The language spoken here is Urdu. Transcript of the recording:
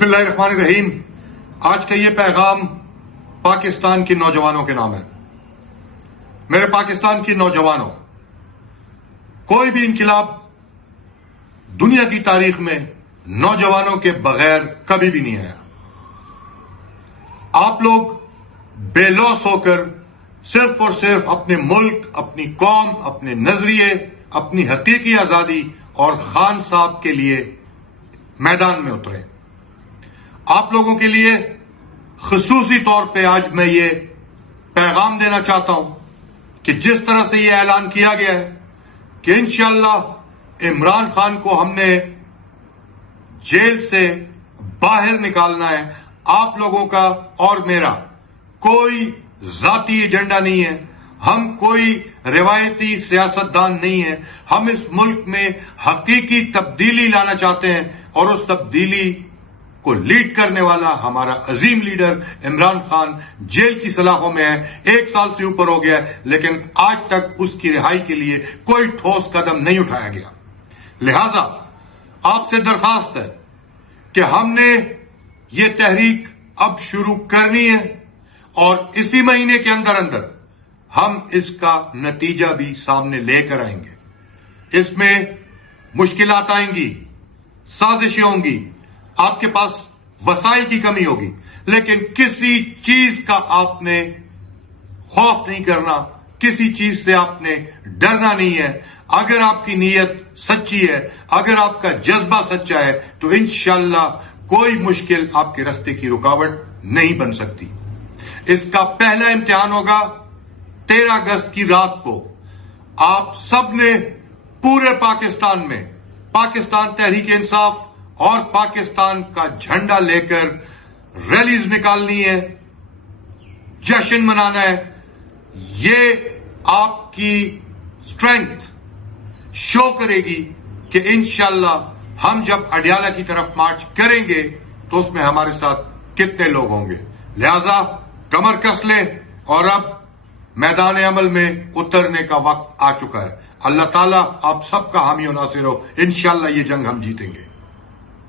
بسم اللہ الرحمن الرحیم۔ آج کا یہ پیغام پاکستان کے نوجوانوں کے نام ہے۔ میرے پاکستان کے نوجوانوں، کوئی بھی انقلاب دنیا کی تاریخ میں نوجوانوں کے بغیر کبھی بھی نہیں آیا۔ آپ لوگ بے لوث ہو کر صرف اور صرف اپنے ملک، اپنی قوم، اپنے نظریے، اپنی حقیقی آزادی اور خان صاحب کے لیے میدان میں اترے۔ آپ لوگوں کے لیے خصوصی طور پہ آج میں یہ پیغام دینا چاہتا ہوں کہ جس طرح سے یہ اعلان کیا گیا ہے کہ انشاءاللہ عمران خان کو ہم نے جیل سے باہر نکالنا ہے، آپ لوگوں کا اور میرا کوئی ذاتی ایجنڈا نہیں ہے، ہم کوئی روایتی سیاستدان نہیں ہیں، ہم اس ملک میں حقیقی تبدیلی لانا چاہتے ہیں اور اس تبدیلی کو لیڈ کرنے والا ہمارا عظیم لیڈر عمران خان جیل کی سلاخوں میں ہے۔ 1 سال سے اوپر ہو گیا ہے، لیکن آج تک اس کی رہائی کے لیے کوئی ٹھوس قدم نہیں اٹھایا گیا۔ لہذا آپ سے درخواست ہے کہ ہم نے یہ تحریک اب شروع کرنی ہے اور اسی مہینے کے اندر اندر ہم اس کا نتیجہ بھی سامنے لے کر آئیں گے۔ اس میں مشکلات آئیں گی، سازشیں ہوں گی، آپ کے پاس وسائل کی کمی ہوگی، لیکن کسی چیز کا آپ نے خوف نہیں کرنا، کسی چیز سے آپ نے ڈرنا نہیں ہے۔ اگر آپ کی نیت سچی ہے، اگر آپ کا جذبہ سچا ہے تو انشاءاللہ کوئی مشکل آپ کے راستے کی رکاوٹ نہیں بن سکتی۔ اس کا پہلا امتحان ہوگا 13 اگست کی رات کو۔ آپ سب نے پورے پاکستان میں پاکستان تحریک انصاف اور پاکستان کا جھنڈا لے کر ریلیز نکالنی ہے، جشن منانا ہے۔ یہ آپ کی اسٹرینتھ شو کرے گی کہ انشاءاللہ ہم جب اڈیالہ کی طرف مارچ کریں گے تو اس میں ہمارے ساتھ کتنے لوگ ہوں گے۔ لہذا کمر کس لیں اور اب میدان عمل میں اترنے کا وقت آ چکا ہے۔ اللہ تعالیٰ آپ سب کا حامی و ناصر ہو۔ انشاءاللہ یہ جنگ ہم جیتیں گے۔